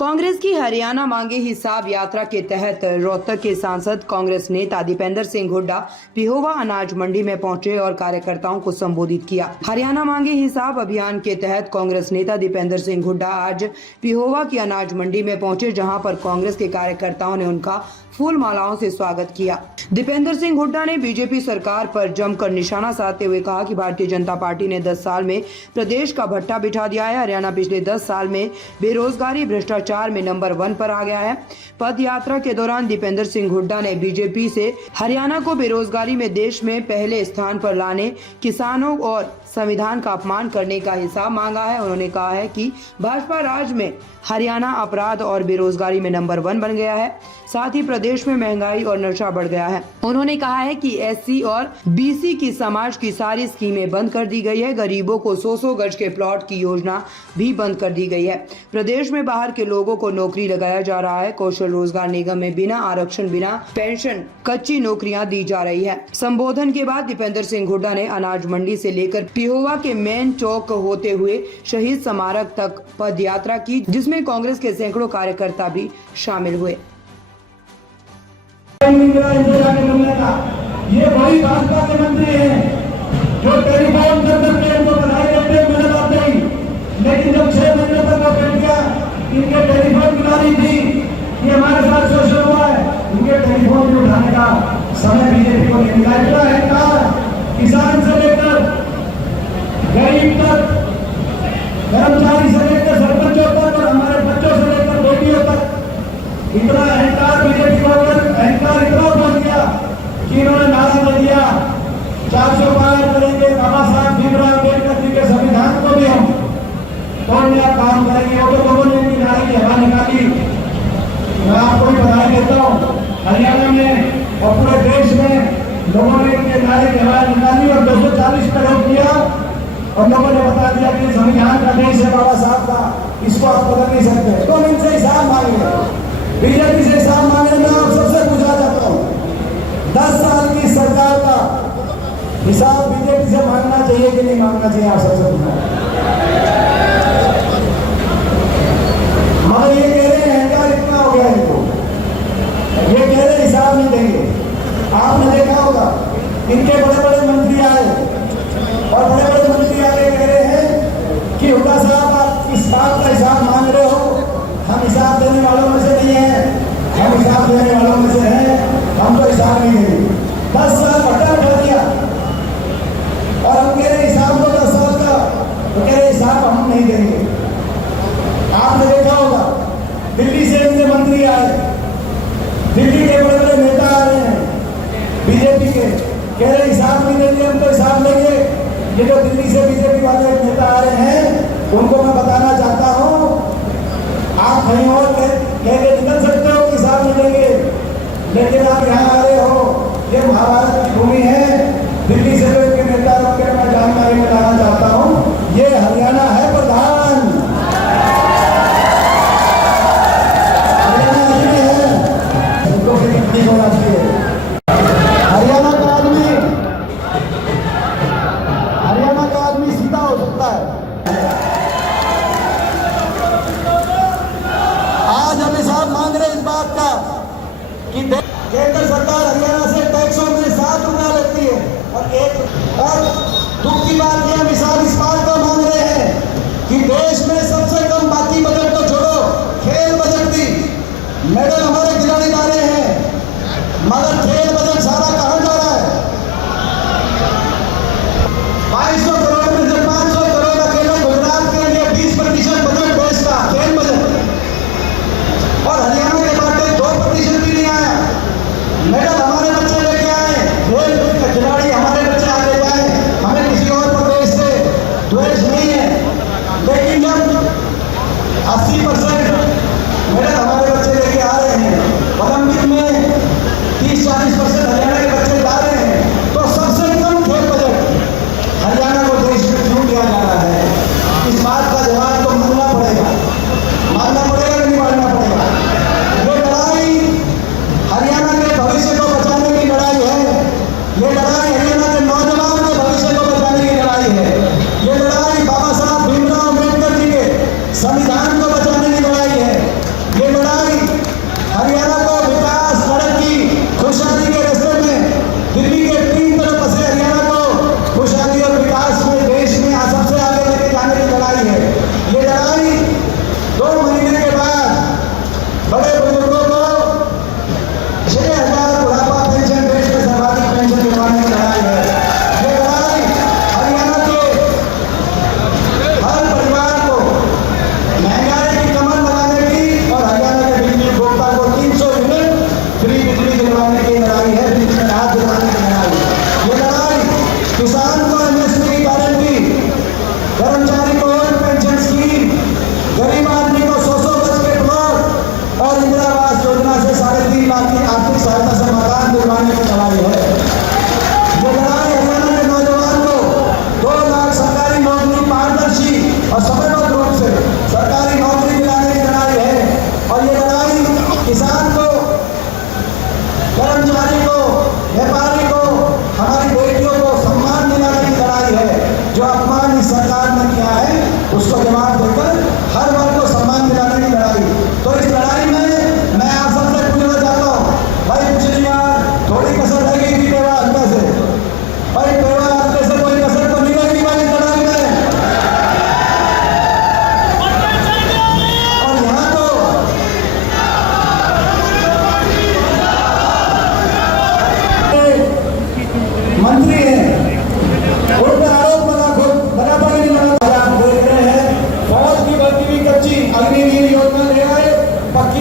कांग्रेस की हरियाणा मांगे हिसाब यात्रा के तहत रोहतक के सांसद कांग्रेस नेता दीपेंद्र सिंह हुड्डा पिहोवा अनाज मंडी में पहुंचे और कार्यकर्ताओं को संबोधित किया। हरियाणा मांगे हिसाब अभियान के तहत कांग्रेस नेता दीपेंद्र सिंह हुड्डा आज पिहोवा की अनाज मंडी में पहुंचे, जहां पर कांग्रेस के कार्यकर्ताओं ने उनका फूल मालाओं से स्वागत किया। दीपेंद्र सिंह हुड्डा ने बीजेपी सरकार पर जमकर निशाना साधते हुए कहा कि भारतीय जनता पार्टी ने 10 साल में प्रदेश का भट्टा बिठा दिया है। हरियाणा पिछले 10 साल में बेरोजगारी भ्रष्टाचार में नंबर 1 पर आ गया है। पद यात्रा के दौरान दीपेंद्र सिंह हुड्डा ने बीजेपी से हरियाणा को बेरोजगारी में देश में पहले स्थान पर लाने, किसानों और संविधान का अपमान करने का हिसाब मांगा है। उन्होंने कहा है कि भाजपा राज में हरियाणा अपराध और बेरोजगारी में नंबर 1 बन गया है, साथ ही प्रदेश में महंगाई और नशा बढ़ गया है। उन्होंने कहा है कि एससी और बीसी की समाज की सारी स्कीमें बंद कर दी गई है। गरीबों को 100 गज के प्लॉट की योजना भी बंद कर दी गई है। प्रदेश में बाहर के लोगों को नौकरी लगाया जा रहा है। कौशल रोजगार निगम में बिना आरक्षण, बिना पेंशन कच्ची नौकरियां दी जा रही है। संबोधन के बाद दीपेंद्र सिंह हुड्डा ने अनाज मंडी से लेकर पिहोवा के मेन चौक होते हुए शहीद स्मारक तक पद यात्रा की, जिसमें कांग्रेस के सैकड़ों कार्यकर्ता भी शामिल हुए। ये वही भाजपा के मंत्री हैं जो टेलीफोन करके उनको बधाई देते हैं, मैंने बात नहीं, लेकिन जब 6 महीने तक वो बैठ गया, इनके टेलीफोन बुला रही थी, ये हमारे साथ शोषण हुआ है, इनके टेलीफोन भी उठाने का समय बीजेपी को नहीं मिला। इतना अहंकार किसान से लेकर गरीब तक, कर्मचारी से लेकर सरपंचों तक और हमारे बच्चों से लेकर बेटियों तक, इतना अहंकार बीजेपी को, अहंकार इतना बढ़ गया कि इन्होंने नारा दे दिया 400 पार करेंगे, बाबा साहब भीमराव अम्बेडकर जी के संविधान को भी हम तोड़ने का काम करेंगे। वो तो लोगों ने भी नारे की हवा निकाली। मैं आपको भी बधाई देता हूँ, हरियाणा में और पूरे देश में लोगों ने इनके नारे की हवा निकाली और 240 करोड़ किया और लोगों ने बता दिया कि संविधान का देश है बाबा साहब का, इसको आप बदल नहीं सकते। तो इनसे हिसाब मांगे, बीजेपी से हिसाब मांगने में आप सबसे पूछा जाता हूँ, 10 साल की सरकार का हिसाब बीजेपी से मांगना चाहिए कि नहीं मांगना चाहिए, आप सबसे पूछा। मगर ये कह रहे हैं अहंकार इतना हो गया इनको, ये कह रहे हिसाब नहीं देंगे। आपने देखा होगा इनके बड़े बड़े मंत्री आए और बड़े बड़े मंत्री आगे कह रहे हैं कि हुड्डा साहब आप इस बात का हिसाब मांग रहे हो, हम हिसाब देने वालों में से नहीं है, हम हिसाब देने वालों में से हैं, हम तो हिसाब नहीं देंगे। 10 साल भट्टा उठा दिया और हम कह रहे हिसाब को 10 साल का, तो कह रहे हिसाब हम नहीं देंगे। आपने देखा होगा दिल्ली से इनके मंत्री आए, दिल्ली के बड़े बड़े नेता आ रहे हैं बीजेपी के, कह रहे हिसाब नहीं देंगे, हम तो हिसाब लेंगे। ये जो दिल्ली से बीजेपी वाले नेता आ रहे हैं उनको मैं बताना चाहता हूँ, आप कहीं और कह के निकल सकते हो कि हिसाब नहीं देंगे, लेकिन आप यहाँ आ रहे हो, ये महाभारत की भूमि है। दिल्ली से जो इनके नेता लोग मैं जानकारी में लाना चाहता हूँ, ये हरियाणा है प्रधान, हरियाणा है, उनको फिर कितनी होना चाहिए। हरियाणा का आदमी सीधा हो सकता है। आज हम हिसाब मांग रहे इस बात का कि केंद्र सरकार हरियाणा से टैक्सों में 7 रुपया लेती है और दुख की बात यह हम हिसाब इस बात का मांग रहे हैं कि देश में सबसे कम, बाकी बजट तो छोड़ो, खेल बजट भी, मेडल हमारे खिलाड़ी ला रहे हैं, मगर खेल बजट सारा कहां जा रहा है? 2200 करोड़ में से 500 करोड़ अकेले गुजरात के लिए 20% बजट देश का खेल बजट, और हरियाणा के बाटे 2% भी नहीं आया। मेडल हमारे बच्चे लेके आए, खेल के खिलाड़ी हमारे बच्चे आगे जाए, हमें किसी और प्रदेश से द्वेष नहीं है, लेकिन जब 80% मेडल हमारे बच्चे लेके आ रहे हैं, ओलंपिक में 30-40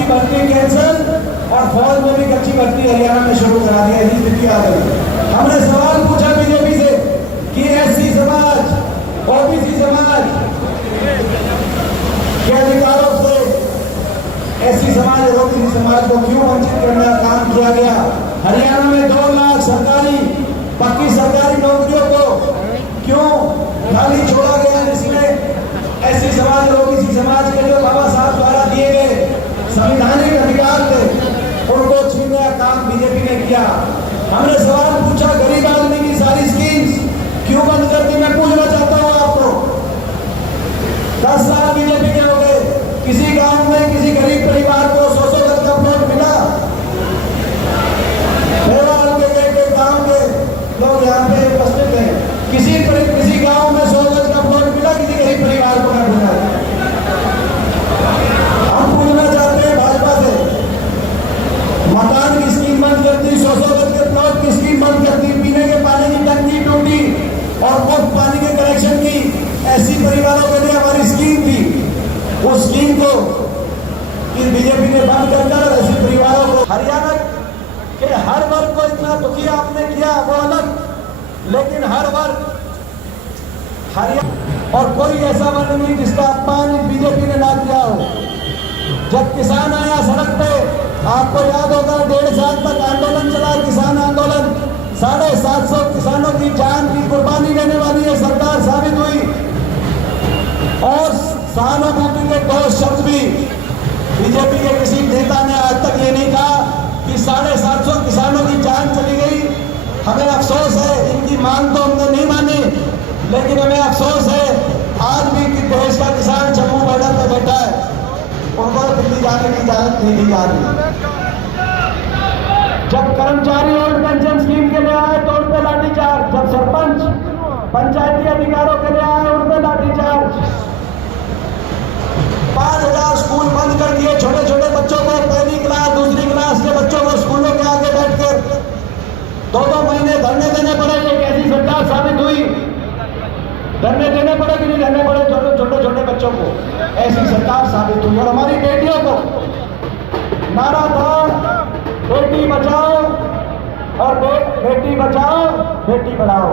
भर्ती कैंसिल और फौज में भी कच्ची भर्ती हरियाणा में शुरू करा दी। ऐसी स्थिति आ गई। हमने सवाल पूछा बीजेपी से कि एससी समाज, ओबीसी समाज के अधिकारों से एससी समाज और ओबीसी समाज को क्यों वंचित करने का काम किया गया। हरियाणा में 2 लाख सरकारी पक्की सरकारी नौकरियों को क्यों खाली छोड़ा गया, जिसमें एससी समाज और ओबीसी समाज के जो बाबा साहब द्वारा दिए गए संवैधानिक अधिकार थे उनको छीनने का काम बीजेपी ने किया। हमने सवाल पूछा गरीब आदमी की सारी स्कीम्स क्यों बंद कर दी। मैं पूछना चाहता हूं आपको, 10 साल बीजेपी के हो गए, किसी गांव में किसी गरीब परिवार को 100 गज का प्लॉट मिला? मेवाड़ के गांव के लोग यहाँ पे उपस्थित हैं, किसी गांव में 100 गज का प्लॉट मिला किसी गरीब परिवार को? न मिला। हम पूछना चाहते हैं भाजपा से, मकान की स्कीम बंद कर दी, 100 गज के प्लॉट की स्कीम बंद कर दी, पीने के पानी की टंकी टूटी और मुफ्त पानी के कनेक्शन की ऐसी परिवारों के लिए हमारी स्कीम थी, उस स्कीम को बीजेपी ने बंद कर ऐसे परिवारों को, हरियाणा के हर वर्ग को इतना दुखी आपने किया वो अलग, लेकिन हर वर्ग हरियाणा और कोई ऐसा वर्ग नहीं जिसका अपमान बीजेपी ने ना किया हो। जब किसान आया सड़क पे, आपको याद होगा 1.5 साल तक आंदोलन चला, किसान आंदोलन, 750 किसानों की जान की कुर्बानी देने वाली ये सरकार साबित हुई। और सहानुभूति के 2 शब्द भी बीजेपी के किसी नेता ने आज तक ये नहीं कहा कि 750 किसानों की जान चली गई। हमें अफसोस है, इनकी मांग तो हमने नहीं मानी, लेकिन हमें अफसोस है आज भी कि देश का किसान जम्मू बॉर्डर पर बैठा है, उनको दिल्ली जाने की इजाजत नहीं दी जा रही। जब कर्मचारी ओल्ड पेंशन स्कीम के लिए आए तो उन पर लाठीचार्ज, जब सरपंच पंचायती अधिकारों के लिए आए उन पर लाठीचार्ज, 5000 स्कूल बंद कर दिए। छोटे छोटे बच्चों को, पहली क्लास दूसरी क्लास के बच्चों को स्कूलों के आगे बैठकर 2-2 महीने धरने देने पड़े। एक ऐसी सरकार साबित हुई। धरने देने पड़े कि नहीं देने पड़े छोटे छोटे बच्चों को, ऐसी सरकार साबित हुई। और हमारी बेटियों को नारा था बेटी बचाओ और बेटी बचाओ बेटी पढ़ाओ।